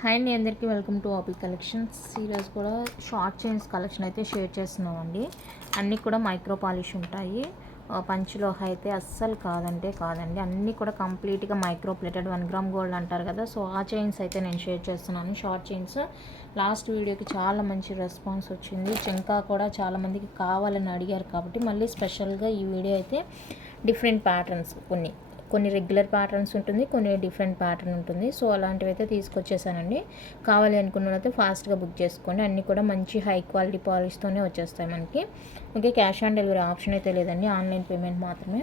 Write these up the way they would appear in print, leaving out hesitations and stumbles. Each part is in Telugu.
హాయ్ అండి, అందరికీ వెల్కమ్ టు ఆపి కలెక్షన్స్. ఈరోజు కూడా షార్ట్ చైన్స్ కలెక్షన్ అయితే షేర్ చేస్తున్నామండి. అన్నీ కూడా మైక్రో పాలిష్ ఉంటాయి. పంచలోహ అయితే అస్సలు కాదండి. అన్నీ కూడా కంప్లీట్గా మైక్రో ప్లేటెడ్ 1 గ్రామ్ గోల్డ్ అంటారు కదా. సో ఆ చైన్స్ అయితే నేను షేర్ చేస్తున్నాను. షార్ట్ చైన్స్ లాస్ట్ వీడియోకి చాలా మంచి రెస్పాన్స్ వచ్చింది. ఇంకా కూడా చాలామందికి కావాలని అడిగారు కాబట్టి మళ్ళీ స్పెషల్గా ఈ వీడియో అయితే డిఫరెంట్ ప్యాటర్న్స్ కొన్ని రెగ్యులర్ ప్యాటర్న్స్ ఉంటుంది, కొన్ని డిఫరెంట్ ప్యాటర్న్ ఉంటుంది. సో అలాంటివి అయితే తీసుకొచ్చేసానండి. కావాలి అనుకున్న అయితే ఫాస్ట్గా బుక్ చేసుకోండి. అన్నీ కూడా మంచి హై క్వాలిటీ పాలిష్తోనే వచ్చేస్తాయి మనకి. Okay, cash on delivery option అయితే లేదండి, ఆన్లైన్ పేమెంట్ మాత్రమే.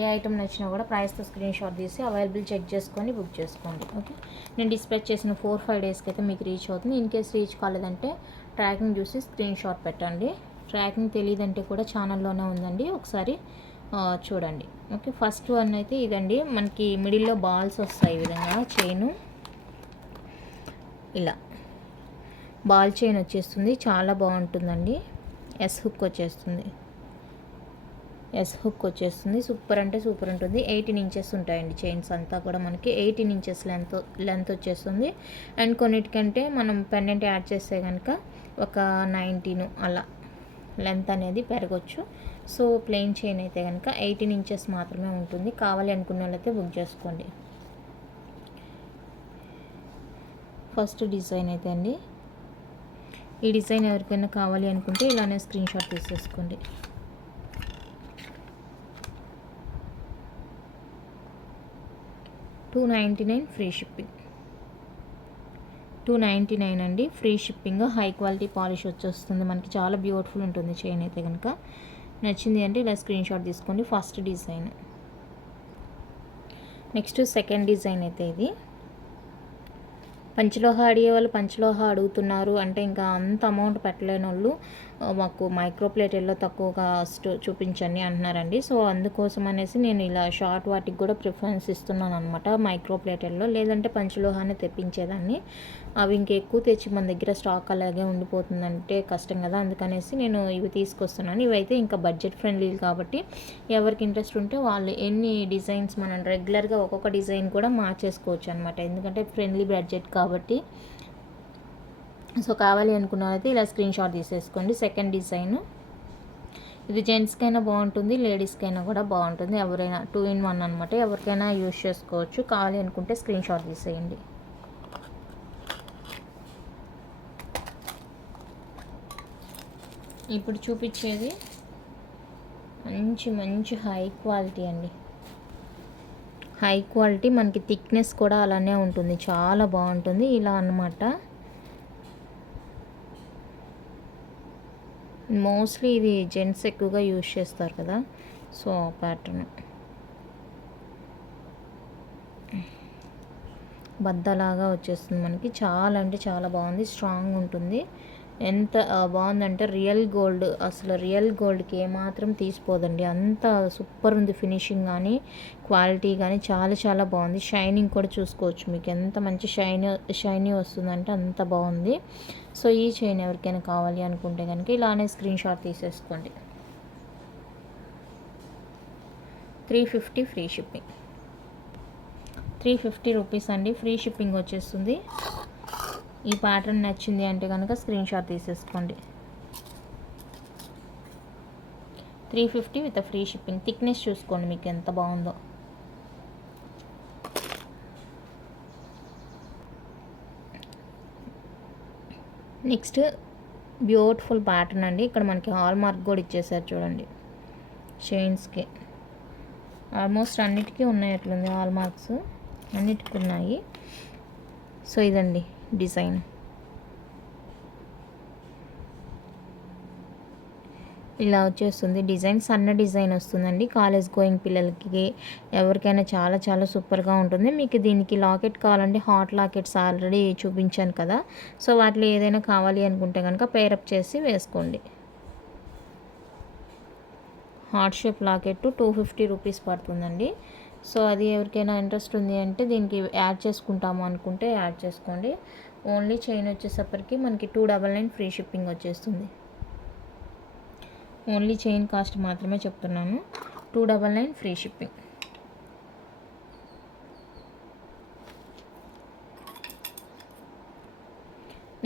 ఏ ఐటమ్ నచ్చినా కూడా ప్రైస్తో స్క్రీన్ షాట్ తీసి అవైలబుల్ చెక్ చేసుకొని బుక్ చేసుకోండి. ఓకే, నేను డిస్పాచ్ చేసిన 4-5 డేస్కి అయితే మీకు రీచ్ అవుతుంది. ఇన్ కేస్ రీచ్ కాలేదంటే ట్రాకింగ్ చూసి స్క్రీన్ షాట్ పెట్టండి. ట్రాకింగ్ తెలియదంటే కూడా ఛానల్లోనే ఉందండి, ఒకసారి చూడండి. ఓకే, ఫస్ట్ వన్ అయితే ఇదండి. మనకి మిడిల్లో బాల్స్ వస్తాయి ఈ విధంగా. చైను ఇలా బాల్ చైన్ వచ్చేస్తుంది, చాలా బాగుంటుందండి. ఎస్ హుక్ వచ్చేస్తుంది. సూపర్ అంటే సూపర్ ఉంటుంది. 18 ఇంచెస్ ఉంటాయండి చైన్స్ అంతా కూడా. మనకి 18 ఇంచెస్ లెంత్ వచ్చేస్తుంది. అండ్ కొన్నిటికంటే మనం పెండెంట్ యాడ్ చేస్తే కనుక ఒక 19 అలా లెంత్ అనేది పెరగచ్చు. సో ప్లెయిన్ చైన్ అయితే కనుక 18 ఇంచెస్ మాత్రమే ఉంటుంది. కావాలి అనుకున్న వాళ్ళైతే బుక్ చేసుకోండి. ఫస్ట్ డిజైన్ అయితే అండి, ఈ డిజైన్ ఎవరికైనా కావాలి అనుకుంటే ఇలానే స్క్రీన్ షాట్ తీసేసుకోండి. $299 ఫ్రీ షిప్పింగ్. $299 అండి, free shipping. High quality polish వచ్చేస్తుంది మనకి. చాలా బ్యూటిఫుల్ ఉంటుంది చైన్ అయితే కనుక. నచ్చింది అంటే ఇలా స్క్రీన్ షాట్ తీసుకోండి. First design. Next second design అయితే ఇది. పంచలోహ అడిగే వాళ్ళు పంచలోహ అడుగుతున్నారు అంటే ఇంకా అంత అమౌంట్ పెట్టలేని వాళ్ళు మాకు మైక్రో ప్లేటెడ్లో తక్కువగా చూపించండి అంటున్నారండి. సో అందుకోసం అనేసి నేను ఇలా షార్ట్ వాటికి కూడా ప్రిఫరెన్స్ ఇస్తున్నాను అనమాట, మైక్రో ప్లేటెడ్లో. లేదంటే పంచలోహాన్ని తెప్పించేదాన్ని. అవి ఇంకెక్కువ తెచ్చి మన దగ్గర స్టాక్ అలాగే ఉండిపోతుందంటే కష్టం కదా. అందుకనేసి నేను ఇవి తీసుకొస్తున్నాను. ఇవైతే ఇంకా బడ్జెట్ ఫ్రెండ్లీ కాబట్టి ఎవరికి ఇంట్రెస్ట్ ఉంటే వాళ్ళు ఎన్ని డిజైన్స్ మనం రెగ్యులర్గా ఒక్కొక్క డిజైన్ కూడా మార్చేసుకోవచ్చు అనమాట. ఎందుకంటే ఫ్రెండ్లీ బడ్జెట్ కాబట్టి. సో కావాలి అనుకున్న అయితే ఇలా స్క్రీన్ షాట్ తీసేసుకోండి. సెకండ్ డిజైన్ ఇది జెంట్స్కైనా బాగుంటుంది, లేడీస్కైనా కూడా బాగుంటుంది. ఎవరైనా 2-in-1 అనమాట, ఎవరికైనా యూజ్ చేసుకోవచ్చు. కావాలి అనుకుంటే స్క్రీన్ షాట్ తీసేయండి. ఇప్పుడు చూపించేది మంచి హై క్వాలిటీ అండి. హై క్వాలిటీ, మనకి థిక్నెస్ కూడా అలానే ఉంటుంది, చాలా బాగుంటుంది. ఇలా అన్నమాట. మోస్ట్లీ ఇది జెంట్స్ ఎక్కువగా యూజ్ చేస్తారు కదా. సో ప్యాటర్న్ బద్దలాగా వచ్చేస్తుంది మనకి. చాలా అంటే చాలా బాగుంది, స్ట్రాంగ్ ఉంటుంది. ఎంత బాగుందంటే రియల్ గోల్డ్, అసలు రియల్ గోల్డ్కి ఏమాత్రం తీసిపోదండి. అంత సూపర్ ఉంది ఫినిషింగ్ కానీ క్వాలిటీ కానీ. చాలా బాగుంది. షైనింగ్ కూడా చూసుకోవచ్చు, మీకు ఎంత మంచి షైనీ వస్తుందంటే అంత బాగుంది. సో ఈ చైన్ ఎవరికైనా కావాలి అనుకుంటే కనుక ఇలానే స్క్రీన్ షాట్ తీసేసుకోండి. 350 ఫ్రీ షిప్పింగ్. 350 రూపీస్ అండి, ఫ్రీ షిప్పింగ్ వచ్చేస్తుంది. ఈ ప్యాటర్న్ నచ్చింది అంటే కనుక స్క్రీన్ షాట్ తీసేసుకోండి. 350 విత్ ఫ్రీ షిప్పింగ్. థిక్నెస్ చూసుకోండి మీకు ఎంత బాగుందో. నెక్స్ట్ బ్యూటిఫుల్ ప్యాటర్న్ అండి. ఇక్కడ మనకి హాల్ మార్క్ కూడా ఇచ్చేసారు చూడండి చైన్స్కి. ఆల్మోస్ట్ అన్నిటికీ ఉన్నాయి అట్లుంది, హాల్ మార్క్స్ అన్నిటికీ ఉన్నాయి. సో ఇదండి డిజైన్. ఇలా వచ్చేస్తుంది డిజైన్. సన్న డిజైన్ వస్తుందండి. కాలేజ్ గోయింగ్ పిల్లలకి ఎవరికైనా చాలా సూపర్గా ఉంటుంది. మీకు దీనికి లాకెట్ కావాలంటే హాట్ లాకెట్స్ ఆల్రెడీ చూపించాను కదా. సో వాటిలో ఏదైనా కావాలి అనుకుంటే కనుక పేరప్ చేసి వేసుకోండి. హార్ట్ షేప్ లాకెట్ 250 రూపీస్ పడుతుందండి. సో అది ఎవరికైనా ఇంట్రెస్ట్ ఉంది అంటే దీనికి యాడ్ చేసుకుంటాము అనుకుంటే యాడ్ చేసుకోండి. ఓన్లీ చైన్ వచ్చేసప్పటికి మనకి 299 ఫ్రీ షిప్పింగ్ వచ్చేస్తుంది. ఓన్లీ చైన్ కాస్ట్ మాత్రమే చెప్తున్నాను, 299 free shipping.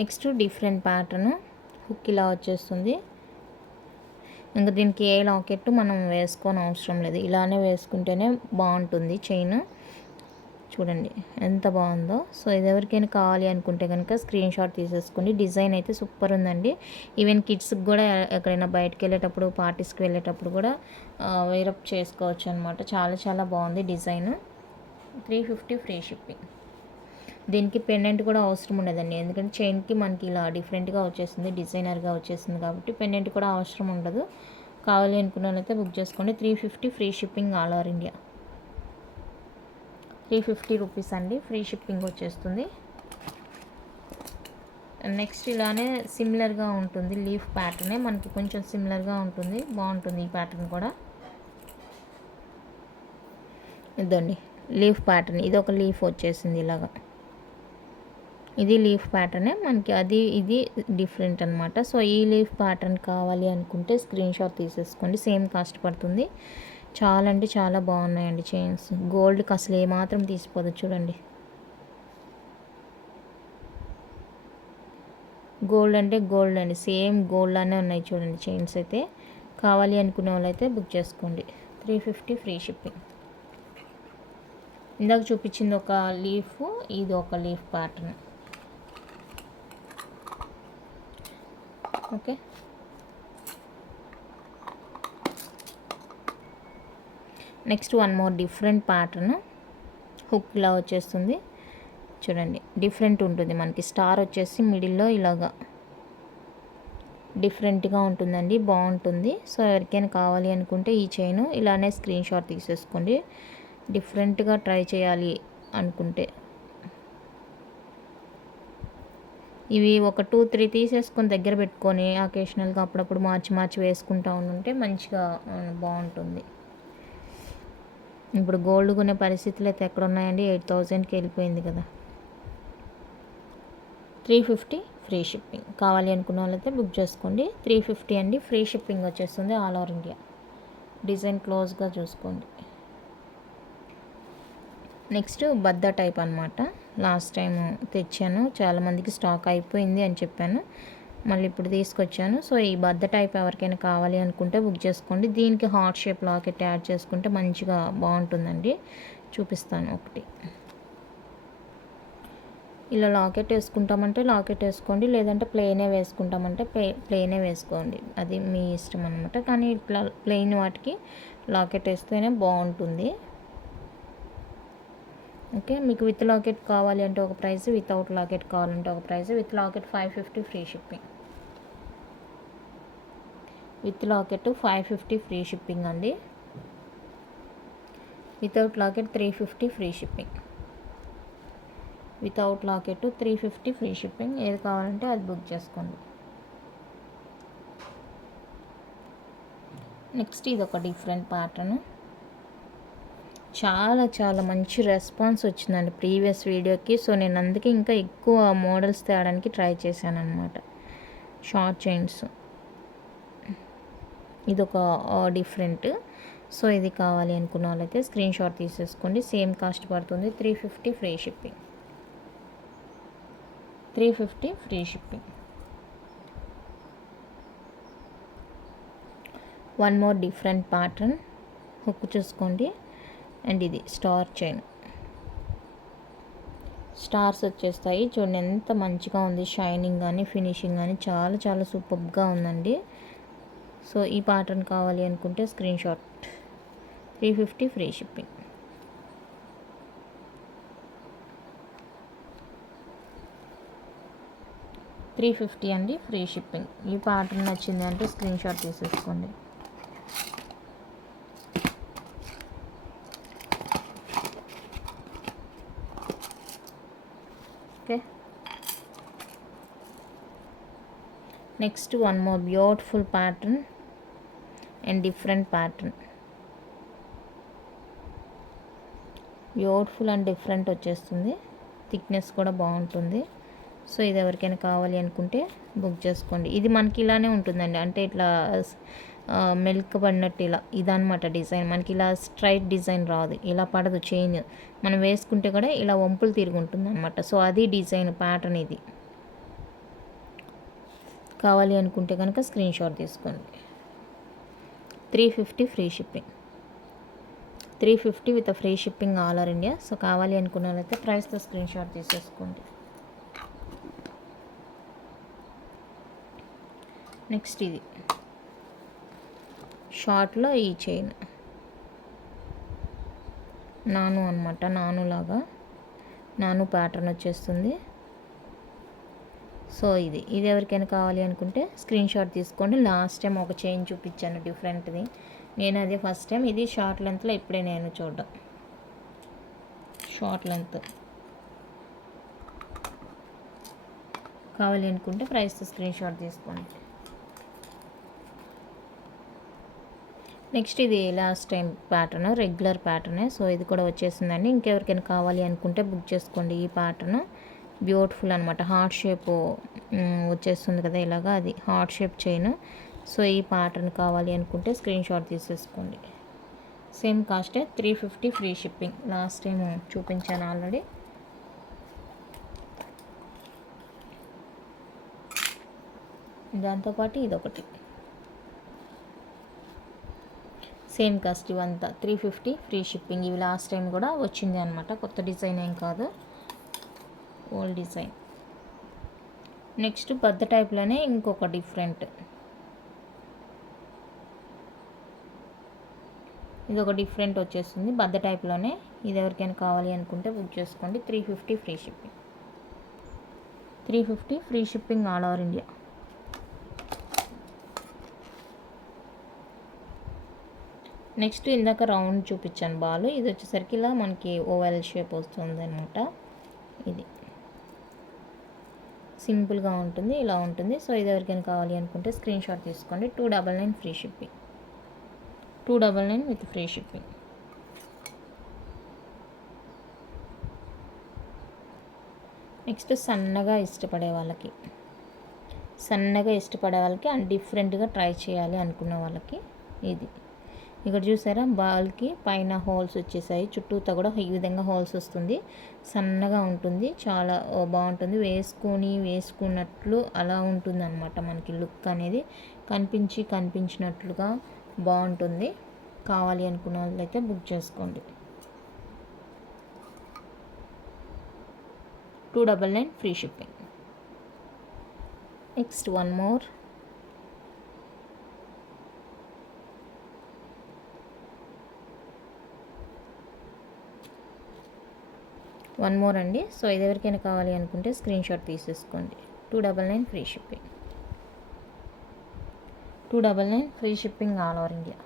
Next different pattern hook ఇలా వచ్చేస్తుంది. ఇంకా దీనికి ఏ లాకెట్ మనం వేసుకోని అవసరం లేదు, ఇలానే వేసుకుంటేనే బాగుంటుంది చైన్. చూడండి ఎంత బాగుందో. సో ఇది ఎవరికైనా కావాలి అనుకుంటే కనుక స్క్రీన్ షాట్ తీసేసుకోండి. డిజైన్ అయితే సూపర్ ఉందండి. ఈవెన్ కిడ్స్కి కూడా ఎక్కడైనా బయటకు వెళ్ళేటప్పుడు పార్టీస్కి వెళ్ళేటప్పుడు కూడా వేరప్ చేసుకోవచ్చు అనమాట. చాలా చాలా బాగుంది డిజైన్. 350 free shipping. దీనికి పెండెంట్ కూడా అవసరం ఉండదండి, ఎందుకంటే చైన్కి మనకి ఇలా డిఫరెంట్గా వచ్చేసింది, డిజైనర్గా వచ్చేసింది కాబట్టి పెండెంట్ కూడా అవసరం ఉండదు. కావాలి అనుకున్న వాళ్ళైతే బుక్ చేసుకోండి. 350 free shipping all over India. 350 rupees అండి, ఫ్రీ షిప్పింగ్ వచ్చేస్తుంది. నెక్స్ట్ ఇలానే సిమిలర్గా ఉంటుంది, లీఫ్ ప్యాటర్నే మనకి కొంచెం సిమిలర్గా ఉంటుంది, బాగుంటుంది ఈ ప్యాటర్న్ కూడా. ఇదండి లీఫ్ ప్యాటర్న్, ఇది ఒక లీఫ్ వచ్చేసింది ఇలాగా, ఇది లీఫ్ ప్యాటర్నే మనకి, అది ఇది డిఫరెంట్ అనమాట. సో ఈ లీఫ్ ప్యాటర్న్ కావాలి అనుకుంటే స్క్రీన్ షాట్ తీసేసుకోండి, సేమ్ కాస్ట్ పడుతుంది. చాలా అంటే చాలా బాగున్నాయండి చైన్స్. గోల్డ్కి అసలు ఏమాత్రం తీసిపోదు చూడండి. గోల్డ్ అంటే గోల్డ్ అండి, సేమ్ గోల్డ్ లానే ఉన్నాయి చూడండి చైన్స్ అయితే. కావాలి అనుకునే వాళ్ళైతే బుక్ చేసుకోండి. 350 ఫ్రీ షిప్పింగ్. ఇందాక చూపించింది ఒక లీఫ్, ఇది ఒక leaf pattern. Okay, next one more different pattern. Hook ఇలా వచ్చేస్తుంది చూడండి, డిఫరెంట్ ఉంటుంది మనకి. స్టార్ వచ్చేసి మిడిల్లో ఇలాగా డిఫరెంట్గా ఉంటుందండి, బాగుంటుంది. సో ఎవరికైనా కావాలి అనుకుంటే ఈ చైన్ ఇలానే స్క్రీన్ షాట్ తీసేసుకోండి. డిఫరెంట్గా ట్రై చేయాలి అనుకుంటే ఇవి ఒక 2-3 తీసేసుకొని దగ్గర పెట్టుకొని అకేషనల్గా అప్పుడప్పుడు మార్చి మార్చి వేసుకుంటూ ఉంటే మంచిగా బాగుంటుంది. ఇప్పుడు గోల్డ్ కొనే పరిస్థితులు అయితే ఎక్కడ ఉన్నాయండి, 8000కి వెళ్ళిపోయింది కదా. 350 ఫ్రీ షిప్పింగ్. కావాలి అనుకున్న వాళ్ళైతే బుక్ చేసుకోండి. 350 అండి, ఫ్రీ షిప్పింగ్ వచ్చేస్తుంది ఆల్ ఓవర్ ఇండియా. డిజైన్ క్లోజ్గా చూసుకోండి. నెక్స్ట్ బద్దా టైప్ అనమాట. లాస్ట్ టైం తెచ్చాను, చాలామందికి స్టాక్ అయిపోయింది అని చెప్పాను, మళ్ళీ ఇప్పుడు తీసుకొచ్చాను. సో ఈ బద్ద టైప్ ఎవరికైనా కావాలి అనుకుంటే బుక్ చేసుకోండి. దీనికి హార్ట్ షేప్ లాకెట్ యాడ్ చేసుకుంటే మంచిగా బాగుంటుందండి. చూపిస్తాను ఒకటి. ఇలా లాకెట్ వేసుకుంటామంటే లాకెట్ వేసుకోండి, లేదంటే ప్లెయినే వేసుకుంటామంటే ప్లెయినే వేసుకోండి, అది మీ ఇష్టం అనమాట. కానీ ఇట్లా ప్లెయిన్ వాటికి లాకెట్ వేస్తేనే బాగుంటుంది. ఓకే, మీకు విత్ లాకెట్ కావాలి అంటే ఒక ప్రైస్, వితౌట్ లాకెట్ కావాలంటే ఒక price. With locket 550 free shipping. With locket 550 free shipping అండి. Without locket 350 free shipping. Without locket 350 free shipping. ఏది కావాలంటే అది బుక్ చేసుకోండి. నెక్స్ట్ ఇది ఒక డిఫరెంట్ ప్యాటర్న్. చాలా చాలా మంచి రెస్పాన్స్ వచ్చిందండి ప్రీవియస్ వీడియోకి. సో నేను అందుకే ఇంకా ఎక్కువ మోడల్స్ తేయడానికి ట్రై చేశాను అనమాట. షార్ట్ చైన్స్, ఇది ఒక డిఫరెంట్. సో ఇది కావాలి అనుకున్న వాళ్ళైతే స్క్రీన్ షాట్ తీసేసుకోండి. సేమ్ కాస్ట్ పడుతుంది. 350 free shipping. 350 free shipping. One more different pattern. Hook చూసుకోండి. అండ్ ఇది స్టార్ చైన్, స్టార్స్ వచ్చేస్తాయి చూడండి, ఎంత మంచిగా ఉంది. షైనింగ్ కానీ ఫినిషింగ్ కానీ చాలా చాలా సూపర్గా ఉందండి. సో ఈ ప్యాటర్న్ కావాలి అనుకుంటే స్క్రీన్ షాట్. 350 free shipping. $350 అండి, ఫ్రీ షిప్పింగ్. ఈ ప్యాటర్న్ నచ్చింది అంటే స్క్రీన్ షాట్ తీసేసుకోండి. Okay, next one more beautiful pattern and different pattern. Beautiful and different వచ్చేస్తుంది, థిక్నెస్ కూడా బాగుంటుంది. సో ఇది ఎవరికైనా కావాలి అనుకుంటే బుక్ చేసుకోండి. ఇది మనకి ఇలానే ఉంటుందండి, అంటే ఇట్లా మెల్క్ పడినట్టు ఇలా ఇదనమాట డిజైన్. మనకి ఇలా స్ట్రైట్ డిజైన్ రాదు, ఇలా పడదు చైన్. మనం వేసుకుంటే కూడా ఇలా వంపులు తిరిగి ఉంటుంది అనమాట. సో అది డిజైన్ ప్యాటర్న్ ఇది. కావాలి అనుకుంటే కనుక స్క్రీన్ షాట్ తీసుకోండి. 350 free shipping, 350 with free shipping all over India. So కావాలి అనుకున్న వాళ్ళైతే ప్రైస్తో స్క్రీన్ షాట్ తీసేసుకోండి. నెక్స్ట్ ఇది షార్ట్లో ఈ చైన్ నాను అనమాట, నానులాగా నాను ప్యాటర్న్ వచ్చేస్తుంది. సో ఇది ఎవరికైనా కావాలి అనుకుంటే స్క్రీన్ షాట్ తీసుకోండి. లాస్ట్ టైం ఒక చైన్ చూపించాను డిఫరెంట్ది, నేను అదే ఫస్ట్ టైం. ఇది షార్ట్ లెంత్లో ఇప్పుడే నేను చూడడం. షార్ట్ లెంత్ కావాలి అనుకుంటే ప్రైస్తో స్క్రీన్ షాట్ తీసుకోండి. నెక్స్ట్ ఇది లాస్ట్ టైం ప్యాటర్న్, రెగ్యులర్ ప్యాటర్నే. సో ఇది కూడా వచ్చేసిందండి. ఇంకెవరికైనా కావాలి అనుకుంటే బుక్ చేసుకోండి. ఈ ప్యాటర్న్ బ్యూటిఫుల్ అనమాట, హార్ట్ షేప్ వచ్చేస్తుంది కదా ఇలాగా, అది హార్ట్ షేప్ చైన్. సో ఈ ప్యాటర్న్ కావాలి అనుకుంటే స్క్రీన్ షాట్ తీసేసుకోండి. సేమ్ కాస్టే, 350 ఫ్రీ షిప్పింగ్. లాస్ట్ టైం చూపించాను ఆల్రెడీ. దాంతోపాటు ఇదొకటి సేమ్ కాస్ట్, ఇవంతా 350 ఫ్రీ షిప్పింగ్. ఇవి లాస్ట్ టైం కూడా వచ్చింది అనమాట, కొత్త డిజైన్ ఏం కాదు, ఓల్డ్ డిజైన్. నెక్స్ట్ బద్ద టైప్లోనే ఇంకొక డిఫరెంట్, ఇది ఒక డిఫరెంట్ వచ్చేస్తుంది బద్ద టైప్లోనే. ఇది ఎవరికైనా కావాలి అనుకుంటే బుక్ చేసుకోండి. 350 free shipping, 350 free shipping all over India. Next ఇందాక రౌండ్ చూపించాను బాల్, ఇది వచ్చేసరికి ఇలా మనకి ఓవెల్ షేప్ వస్తుంది అనమాట. ఇది సింపుల్గా ఉంటుంది, ఇలా ఉంటుంది. సో ఇది ఎవరికైనా కావాలి అనుకుంటే స్క్రీన్ షాట్ తీసుకోండి. 299 free shipping, 299 with free shipping. Next సన్నగా ఇష్టపడే వాళ్ళకి అండ్ డిఫరెంట్గా ట్రై చేయాలి అనుకున్న వాళ్ళకి ఇది. ఇక్కడ చూసారా, బాల్కి పైన హోల్స్ వచ్చేసాయి, చుట్టూతో కూడా ఈ విధంగా హోల్స్ వస్తుంది, సన్నగా ఉంటుంది, చాలా బాగుంటుంది. వేసుకున్నట్లు అలా ఉంటుంది అనమాట, మనకి లుక్ అనేది కనిపించినట్లుగా బాగుంటుంది. కావాలి అనుకున్న వాళ్ళైతే బుక్ చేసుకోండి. 299 free shipping. Next one more, అండి. సో ఇది ఎవరికైనా కావాలి అనుకుంటే స్క్రీన్ షాట్ తీసేసుకోండి. 299 free shipping, 299 free shipping all over India.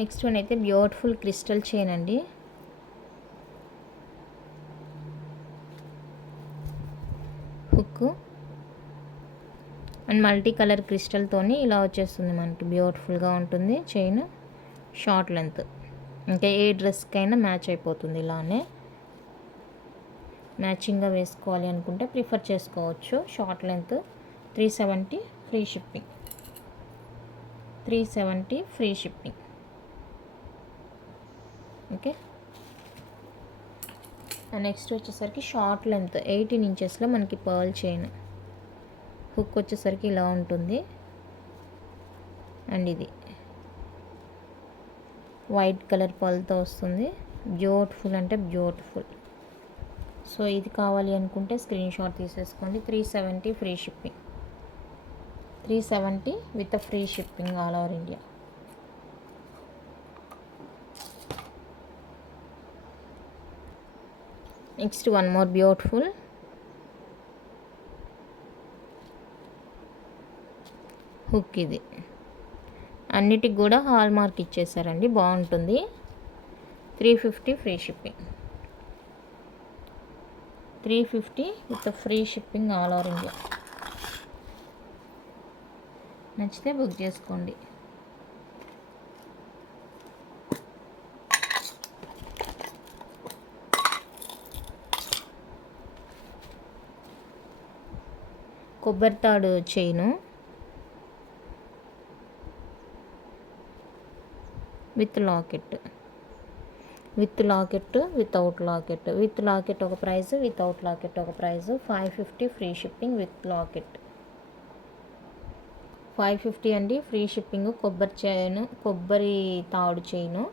Next one అయితే బ్యూటిఫుల్ క్రిస్టల్ చైన్ అండి. హుక్ అండ్ మల్టీ కలర్ క్రిస్టల్తోని ఇలా వచ్చేస్తుంది మనకి, బ్యూటిఫుల్గా ఉంటుంది చైన్. షార్ట్ లెంత్, ఇంకా ఏ డ్రెస్కైనా మ్యాచ్ అయిపోతుంది. ఇలానే మ్యాచింగ్గా వేసుకోవాలి అనుకుంటే ప్రిఫర్ చేసుకోవచ్చు. Short length, 370 free shipping, 370 free shipping. Okay. Next వచ్చేసరికి షార్ట్ లెంత్ 18 ఇంచెస్లో మనకి పర్ల్ చైన్. హుక్ వచ్చేసరికి ఇలా ఉంటుంది, అండ్ ఇది వైట్ కలర్ పర్ల్తో వస్తుంది. బ్యూటిఫుల్ అంటే బ్యూటిఫుల్. సో ఇది కావాలి అనుకుంటే స్క్రీన్ షాట్ తీసేసుకోండి. 370 free shipping, 370 with free shipping all over India. Next one more beautiful hook. ఇది అన్నిటికి కూడా హాల్ మార్క్ ఇచ్చేసారండి, బాగుంటుంది. 350 free shipping, 350 with free shipping all over India. నచ్చితే బుక్ చేసుకోండి. కొబ్బరి తాడు chain with locket. With locket, without locket. With locket ఒక ప్రైస్, వితౌట్ లాకెట్ ఒక price. 550 free shipping with locket. 550 అండి ఫ్రీ షిప్పింగ్. కొబ్బరి తాడు chain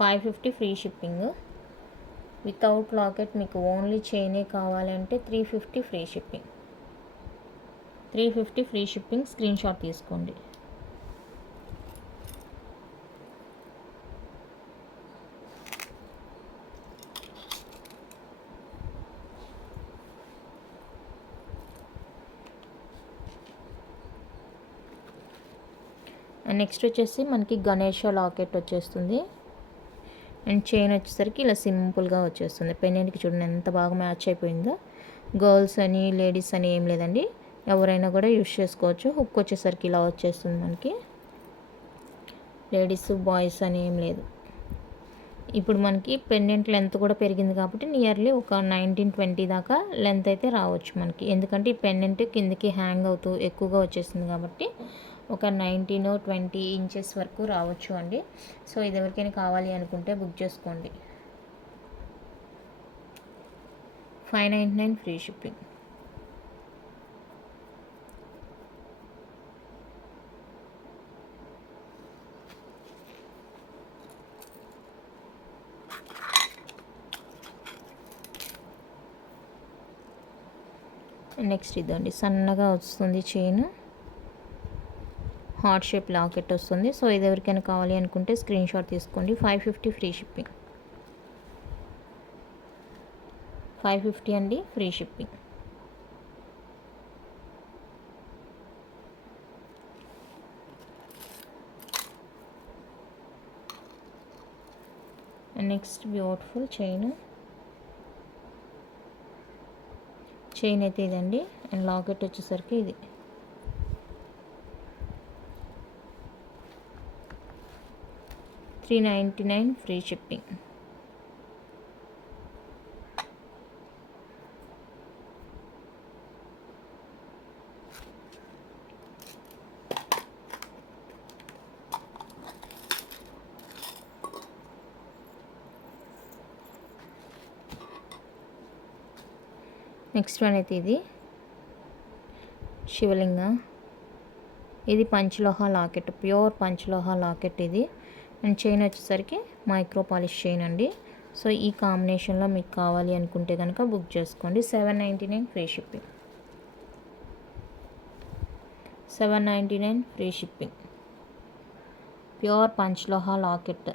550 free shipping. Without locket మీకు ఓన్లీ చైనే కావాలంటే 350 free shipping. 350 free shipping. Screen shot తీసుకోండి. అండ్ నెక్స్ట్ వచ్చేసి మనకి గణేష లాకెట్ వచ్చేస్తుంది. అండ్ చైన్ వచ్చేసరికి ఇలా సింపుల్గా వచ్చేస్తుంది. పెండెంట్కి చూడండి ఎంత బాగా మ్యాచ్ అయిపోయిందో. గర్ల్స్ అని లేడీస్ అని ఏం లేదండి, ఎవరైనా కూడా యూస్ చేసుకోవచ్చు. హుక్ వచ్చేసరికి ఇలా వచ్చేస్తుంది మనకి. లేడీస్ బాయ్స్ అని ఏం లేదు. ఇప్పుడు మనకి పెండెంట్ లెంత్ కూడా పెరిగింది కాబట్టి నియర్లీ ఒక 19-20 దాకా లెంత్ అయితే రావచ్చు మనకి. ఎందుకంటే ఈ పెండెంట్ కిందకి హ్యాంగ్ అవుతూ ఎక్కువగా వచ్చేసింది కాబట్టి ఒక 19-20 ఇంచెస్ వరకు రావచ్చు అండి. సో ఇది ఎవరికైనా కావాలి అనుకుంటే బుక్ చేసుకోండి. 599 ఫ్రీ షిప్పింగ్. నెక్స్ట్ ఇదండి సన్నగా వస్తుంది చైన్, హార్ట్ షేప్ లాకెట్ వస్తుంది. సో ఇది ఎవరికైనా కావాలి అనుకుంటే స్క్రీన్ షాట్ తీసుకోండి. 550 ఫ్రీ షిప్పింగ్. 550 అండి free shipping. And next beautiful chain అయితే ఇదండి. అండ్ లాకెట్ వచ్చేసరికి ఇది. $399 ఫ్రీ షిప్పింగ్. నెక్స్ట్ వన్ అయితే ఇది శివలింగ. ఇది పంచలోహ లాకెట్, ప్యూర్ పంచలోహ లాకెట్ ఇది. అండ్ చైన్ వచ్చేసరికి మైక్రో పాలిష్ చైన్ అండి. సో ఈ కాంబినేషన్లో మీకు కావాలి అనుకుంటే కనుక బుక్ చేసుకోండి. 799 free shipping. 799 free shipping. Pure పంచలోహ locket.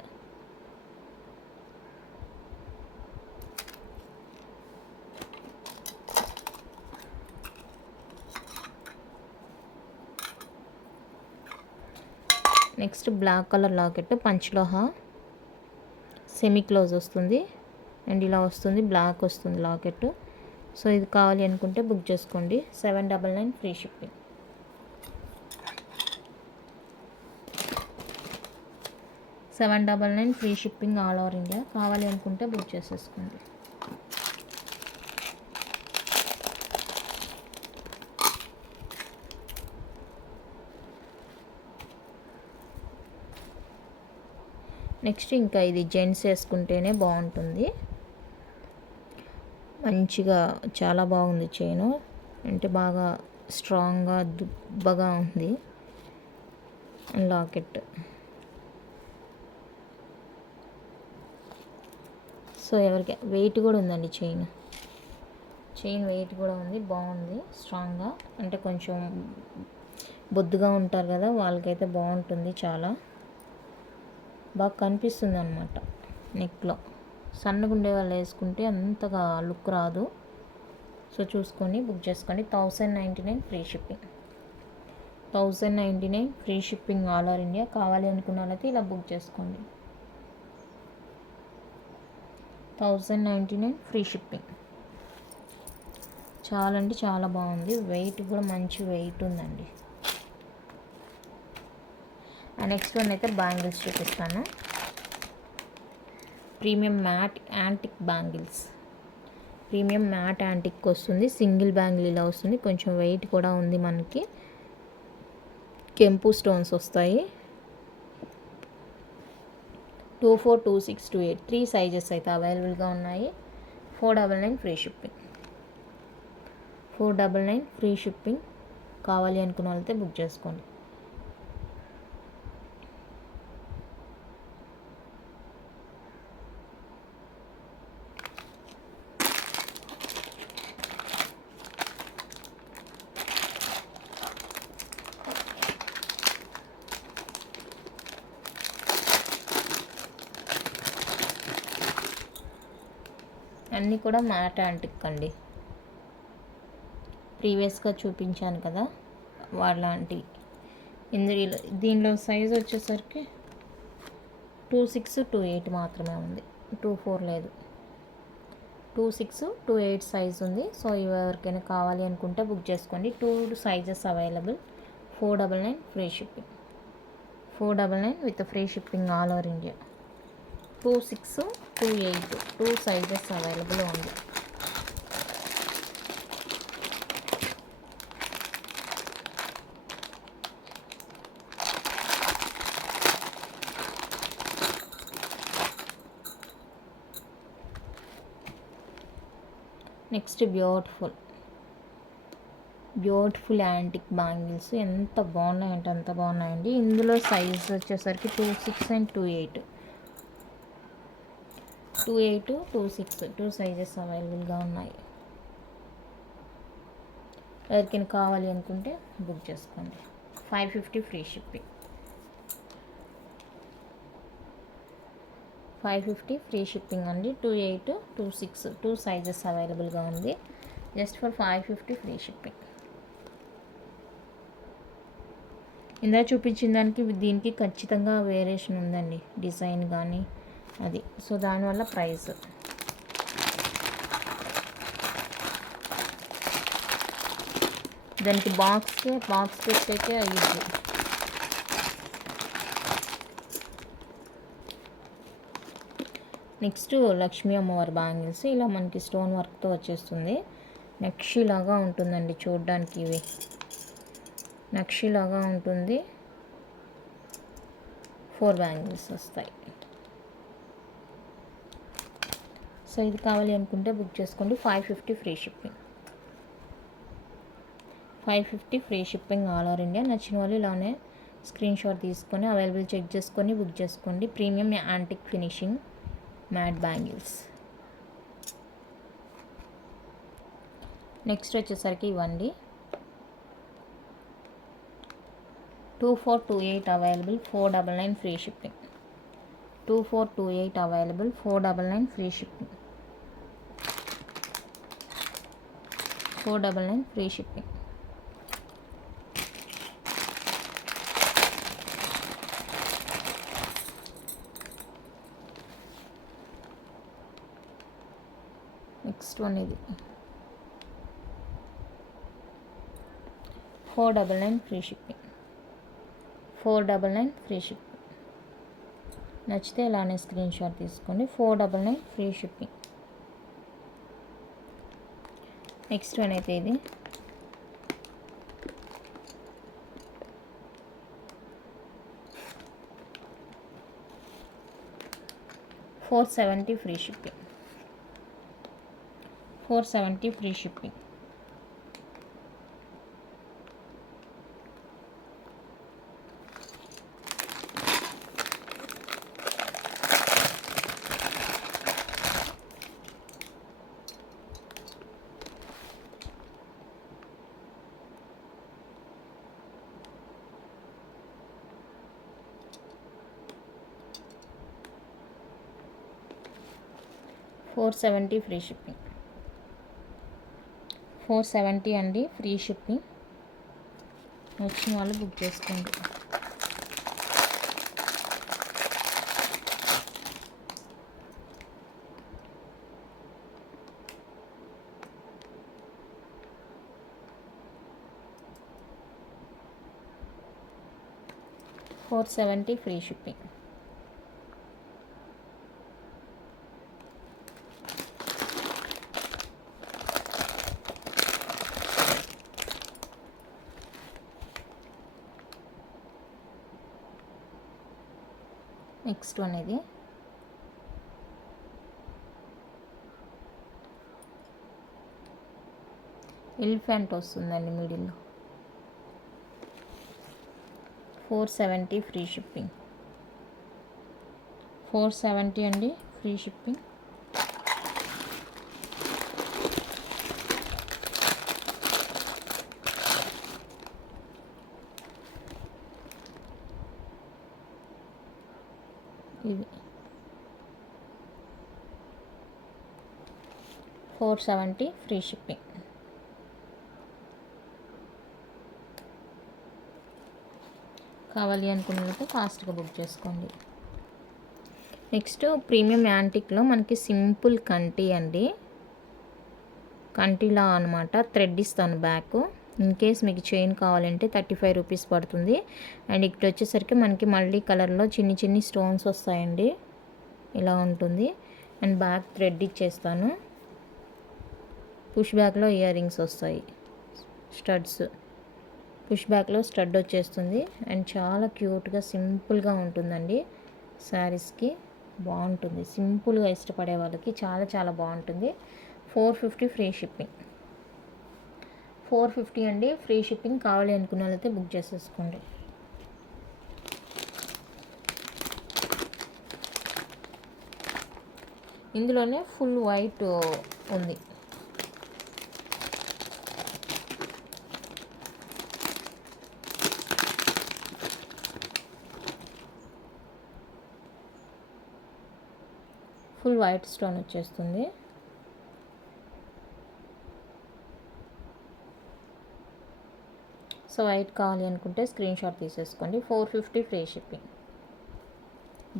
Next black colour locket పంచలోహ సెమీ క్లోజ్ వస్తుంది. అండ్ ఇలా వస్తుంది, బ్లాక్ వస్తుంది లాకెట్. సో ఇది కావాలి అనుకుంటే బుక్ చేసుకోండి. 799 free shipping. 799 free shipping all over India. కావాలి అనుకుంటే బుక్ చేసేసుకోండి. నెక్స్ట్ ఇంకా ఇది జెంట్స్ వేసుకుంటేనే బాగుంటుంది. మంచిగా చాలా బాగుంది చైను. అంటే బాగా స్ట్రాంగ్గా దుబ్బగా ఉంది. లాకెట్. సో ఎవరికి వెయిట్ కూడా ఉందండి చైన్ వెయిట్ కూడా ఉంది. బాగుంది స్ట్రాంగ్గా. అంటే కొంచెం బొద్దుగా ఉంటారు కదా, వాళ్ళకైతే బాగుంటుంది. చాలా బాగా కనిపిస్తుంది అన్నమాట నెక్లో. సన్నగా ఉండే వాళ్ళు వేసుకుంటే అంతగా లుక్ రాదు. సో చూసుకొని బుక్ చేసుకోండి. 1099 free shipping. 1099 free shipping all over India. కావాలి అనుకున్న వాళ్ళైతే ఇలా బుక్ చేసుకోండి. 1099 ఫ్రీ షిప్పింగ్. చాలా అంటే చాలా బాగుంది. వెయిట్ కూడా మంచి వెయిట్ ఉందండి. నెక్స్ట్ వన్ అయితే బ్యాంగిల్స్ చూపిస్తాను. Premium matte antique bangles. Premium matte antique వస్తుంది. సింగిల్ బ్యాంగిల్ ఇలా వస్తుంది. కొంచెం వెయిట్ కూడా ఉంది. మనకి కెంపు స్టోన్స్ వస్తాయి. 242628 3 సైజెస్ అయితే అవైలబుల్గా ఉన్నాయి. 499 ఫ్రీ షిప్పింగ్. 499 free shipping. కావాలి అనుకున్న వాళ్ళైతే బుక్ చేసుకోండి. అన్నీ కూడా మ్యాట్ యాంటిక్ అండి. ప్రీవియస్గా చూపించాను కదా వాళ్ళంటి. దీనిలో సైజ్ వచ్చేసరికి 2628 మాత్రమే ఉంది, 24 లేదు. 2628 సైజ్ ఉంది. సో ఎవరికైనా కావాలి అనుకుంటే బుక్ చేసుకోండి. 2 sizes available. 499 free shipping. 499 with free shipping all over India. 2628 2 sizes available ఉంది. నెక్స్ట్ బ్యూటిఫుల్ యాంటిక్ బ్యాంగిల్స్ ఎంత బాగున్నాయంటే అంత బాగున్నాయండి. ఇందులో సైజ్ వచ్చేసరికి 26 and 28, 26 2 సైజెస్ అవైలబుల్గా ఉన్నాయి. ఎవరికైనా కావాలి అనుకుంటే బుక్ చేసుకోండి. 550 ఫ్రీ షిప్పింగ్. 550 ఫ్రీ షిప్పింగ్ అండి. 28, 26 2 సైజెస్ అవైలబుల్గా ఉంది. Just for 550 free shipping. ఇందా చూపించిన దానికి దీనికి ఖచ్చితంగా వేరియేషన్ ఉందండి, డిజైన్ కానీ అది. సో దానివల్ల ప్రైస్. దానికి బాక్స్ పెట్టేకే అయ్యింది. నెక్స్ట్ లక్ష్మీ అమ్మవారి బ్యాంగిల్స్. ఇలా మనకి స్టోన్ వర్క్తో వచ్చేస్తుంది. నక్షిలాగా ఉంటుందండి చూడడానికి. ఇవి నక్షిలాగా ఉంటుంది. 4 బ్యాంగిల్స్ వస్తాయి. సో ఇది కావాలి అనుకుంటే బుక్ చేసుకోండి. 550 free shipping. 550 free shipping all over India. నచ్చిన వాళ్ళు ఇలానే స్క్రీన్ షాట్ తీసుకొని అవైలబుల్ చెక్ చేసుకొని బుక్ చేసుకోండి. Premium antique finishing matte bangles. Next వచ్చేసరికి ఇవ్వండి 2428 available. 499 free shipping. 2428 available. 499 free shipping. 499 free shipping. Next one ఇది 499 ఫ్రీ షిప్పింగ్. 499 free shipping. నచ్చితే ఇలానే స్క్రీన్ షాట్ తీసుకోండి. 499 ఫ్రీ షిప్పింగ్. నెక్స్ట్ వన్ అయితే ఇది 470 free shipping. 470 free shipping. $470 free shipping. 470 అండి ఫ్రీ షిప్పింగ్. వచ్చిన వాళ్ళు బుక్ చేసుకోండి. $470 ఫ్రీ షిప్పింగ్. నెక్స్ట్ వన్ ఇది ఎలిఫెంట్ వస్తుందండి మిడిల్లో. 470 ఫ్రీ షిప్పింగ్. 470 అండి ఫ్రీ షిప్పింగ్. ఇది 470 ఫ్రీ షిప్పింగ్. కావాలి అనుకున్నట్లయితే ఫాస్ట్గా బుక్ చేసుకోండి. నెక్స్ట్ ప్రీమియం యాంటిక్లో మనకి సింపుల్ కంటి అండి, కంటిలా అనమాట. థ్రెడ్ ఇస్తాను బ్యాక్. ఇన్ కేస్ మీకు చైన్ కావాలంటే 35 రూపీస్ పడుతుంది. అండ్ ఇక్కడ వచ్చేసరికి మనకి మల్టీ కలర్లో చిన్ని చిన్ని స్టోన్స్ వస్తాయండి, ఇలా ఉంటుంది. అండ్ బ్యాక్ థ్రెడ్ ఇచ్చేస్తాను. పుష్ బ్యాక్లో ఇయర్ రింగ్స్ వస్తాయి, స్టడ్స్. పుష్ బ్యాక్లో స్టడ్ వచ్చేస్తుంది. అండ్ చాలా క్యూట్గా సింపుల్గా ఉంటుందండి. శారీస్కి బాగుంటుంది, సింపుల్గా ఇష్టపడే వాళ్ళకి చాలా చాలా బాగుంటుంది. 450 ఫ్రీ షిప్పింగ్. 450 అండి ఫ్రీ షిప్పింగ్. కావాలి అనుకున్న వాళ్ళైతే బుక్ చేసేసుకోండి. ఇందులోనే ఫుల్ వైట్ ఉంది. ఫుల్ వైట్ స్టోన్ వచ్చేస్తుంది. సో వైట్ కావాలి అనుకుంటే స్క్రీన్ షాట్ తీసేసుకోండి. 450 ఫ్రీ షిప్పింగ్.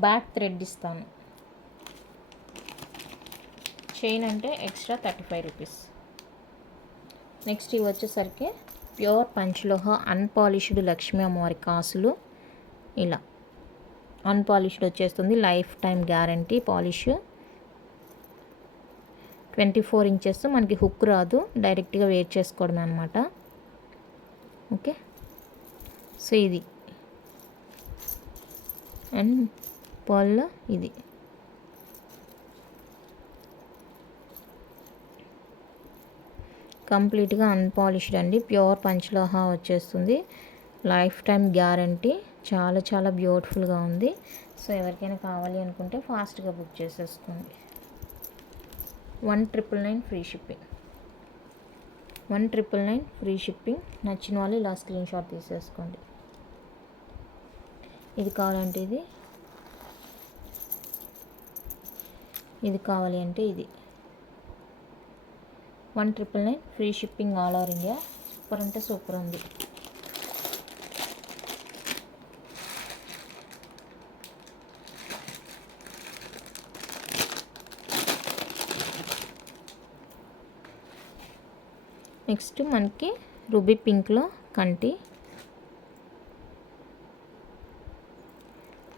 బ్యాక్ థ్రెడ్ ఇస్తాను. చైన్ అంటే ఎక్స్ట్రా 35 రూపీస్. నెక్స్ట్ ఇవి వచ్చేసరికి ప్యూర్ పంచలోహ అన్పాలిష్డ్ లక్ష్మీ అమ్మవారి కాసులు. ఇలా అన్పాలిష్డ్ వచ్చేస్తుంది. Life time guarantee polish. 24 inches. మనకి హుక్ రాదు, డైరెక్ట్గా వేర్ చేసుకోవడమే అనమాట. ఓకే, సో ఇది అండ్ పర్ల్. ఇది కంప్లీట్గా అన్పాలిష్డ్ అండి, ప్యూర్ పంచలోహ వచ్చేస్తుంది. Life time guarantee. చాలా చాలా బ్యూటిఫుల్గా ఉంది. సో ఎవరికైనా కావాలి అనుకుంటే ఫాస్ట్గా బుక్ చేసేసుకోండి. 1999 ఫ్రీ షిప్పింగ్. 1999 free shipping. నచ్చిన వాళ్ళు ఇలా స్క్రీన్ షాట్ తీసేసుకోండి. ఇది కావాలంటే ఇది, ఇది కావాలి అంటే ఇది. 1999 free shipping all over India. Super అంటే సూపర్ ఉంది. నెక్స్ట్ మనకి రూబీ పింక్లో కంటి.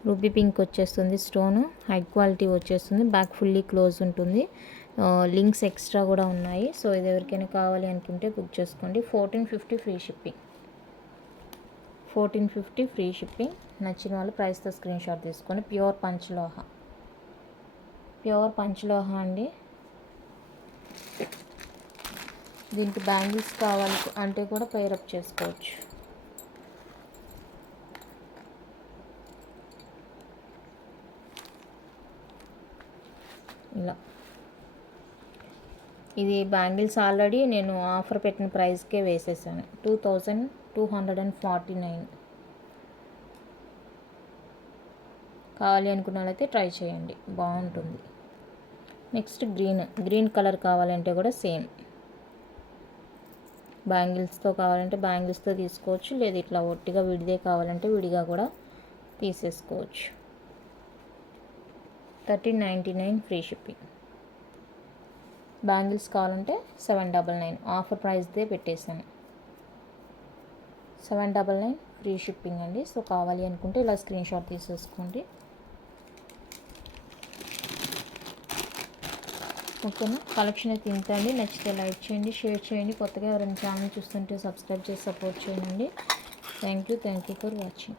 రూబీ పింక్ వచ్చేస్తుంది. స్టోన్ హై క్వాలిటీ వచ్చేస్తుంది. బ్యాక్ ఫుల్లీ క్లోజ్ ఉంటుంది. లింక్స్ ఎక్స్ట్రా కూడా ఉన్నాయి. సో ఇది ఎవరికైనా కావాలి అనుకుంటే బుక్ చేసుకోండి. 1450 ఫ్రీ షిప్పింగ్. 1450 free shipping. నచ్చిన వాళ్ళు ప్రైస్తో స్క్రీన్ షాట్ తీసుకొని. ప్యూర్ పంచలోహ. ప్యూర్ పంచలోహ అండి. దీనికి బ్యాంగిల్స్ కావాలి అంటే కూడా పేరప్ చేసుకోవచ్చు. ఇలా ఇది బ్యాంగిల్స్ ఆల్రెడీ నేను ఆఫర్ పెట్టిన ప్రైస్కే వేసేసాను. 2249. కావాలి అనుకున్న వాళ్ళైతే ట్రై చేయండి, బాగుంటుంది. నెక్స్ట్ గ్రీన్ కలర్ కావాలంటే కూడా సేమ్. బ్యాంగిల్స్తో కావాలంటే బ్యాంగిల్స్తో తీసుకోవచ్చు, లేదు ఇట్లా ఒట్టిగా విడిదే కావాలంటే విడిగా కూడా తీసేసుకోవచ్చు. 1399 ఫ్రీ షిప్పింగ్. బ్యాంగిల్స్ కావాలంటే 799 ఆఫర్ ప్రైస్దే పెట్టేశాను. 799 ఫ్రీ షిప్పింగ్ అండి. సో కావాలి అనుకుంటే ఇలా స్క్రీన్ షాట్ తీసేసుకోండి. ఓకేనా, కలెక్షన్ అయితే ఇంత అండి. నచ్చితే లైక్ చేయండి, షేర్ చేయండి. కొత్తగా ఎవరైనా ఛానల్ చూస్తుంటే సబ్స్క్రైబ్ చేసి సపోర్ట్ చేయండి. Thank you for watching.